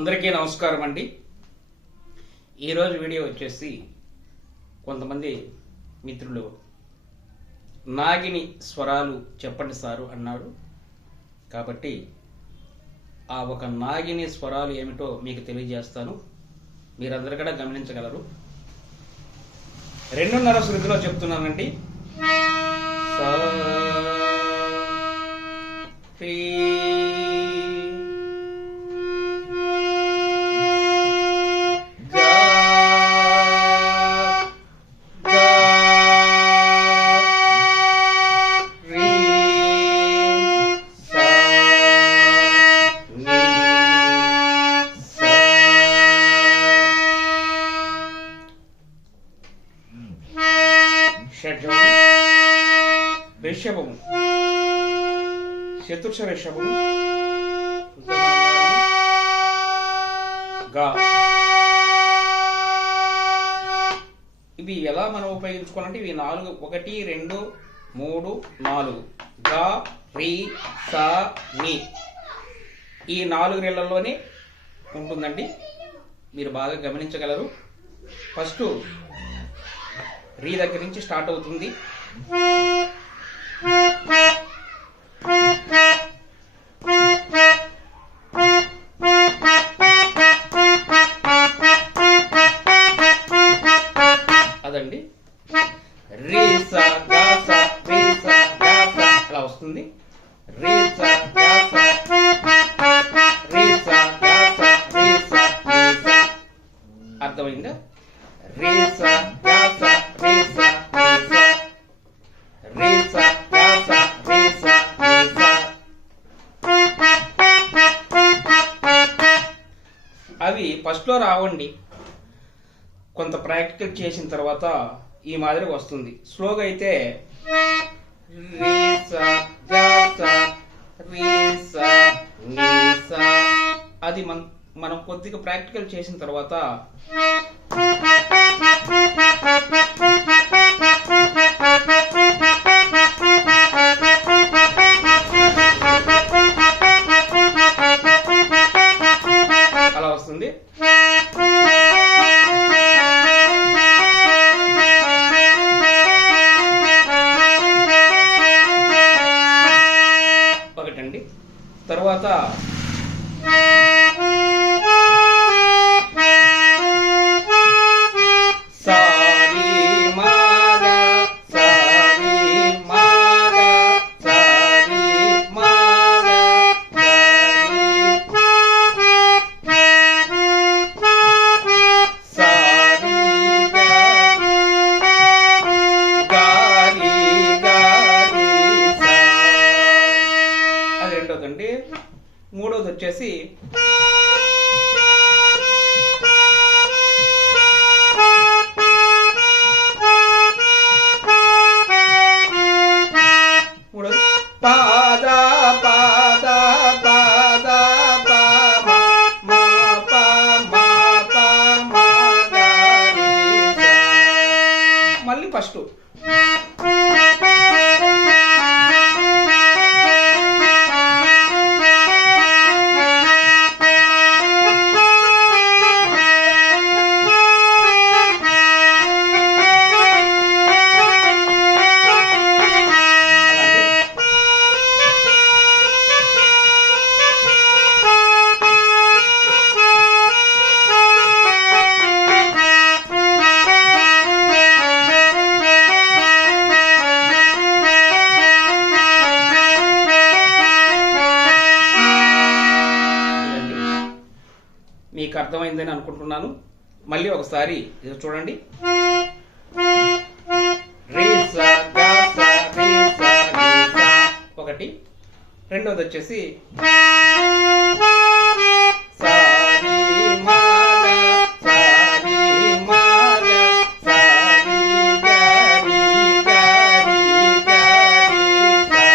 అందరికీ నమస్కారం అండి. ఈరోజు వీడియో వచ్చేసి కొంతమంది మిత్రులు నాగిని స్వరాలు చెప్పండి సారు అన్నాడు. కాబట్టి ఆ ఒక నాగిని స్వరాలు ఏమిటో మీకు తెలియజేస్తాను. మీరందరూ కూడా గమనించగలరు. 2:30 శృతిలో చెప్తున్నానండి. సా రీ షడ్జము, రిషభము, చతుర్ష రిషభము, గా. ఇవి ఎలా మనం ఉపయోగించుకోవాలంటే ఇవి 4 1 2 3 4 గా రీ సా ని ఈ 4 నెలల్లోనే ఉంటుందండి. మీరు బాగా గమనించగలరు. ఫస్ట్ రీ దగ్గర నుంచి స్టార్ట్ అవుతుంది. అదండి రీ సా గా సా రీ సా గా సా అలా వస్తుంది. రీ సా గా సా రీ సా గా సా రీ సా రీ సా. అర్థమైందా? రీ సా గా సా రీ సా రీ సా రీ సా గా సా రీ సా రీ సా. అవి ఫస్ట్లో రావండి. కొంత ప్రాక్టికల్ చేసిన తర్వాత ఈ మాదిరిగా వస్తుంది. స్లోగా అయితే రీ సా గా సా రీ సా నీ సా. అది మనం కొద్దిగా ప్రాక్టికల్ చేసిన తర్వాత అలా వస్తుంది. ఒకటండి. తర్వాత రెండోదండి. మూడోది వచ్చేసి మూడోది పాద పాద పాద పా మా పా మా పా మా గా రీ సా. మళ్ళీ ఫస్ట్ మీకు అర్థమైందని అనుకుంటున్నాను. మళ్ళీ ఒకసారి ఇది చూడండి. రీ సా గా సా రీ సా రీ సా ఒకటి. రెండోది వచ్చేసి సా రీ మా గా సా రీ మా గా సా రీ గా రీ గా రీ గా రీ సా.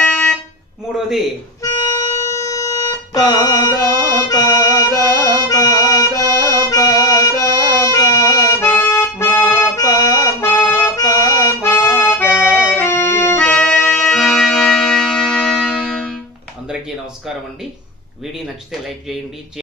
మూడోది పాద పాద పాద పాద మా పా మా పా మా గా రీ సా. అందరికీ నమస్కారం అండి. వీడియో నచ్చితే లైక్ చేయండి.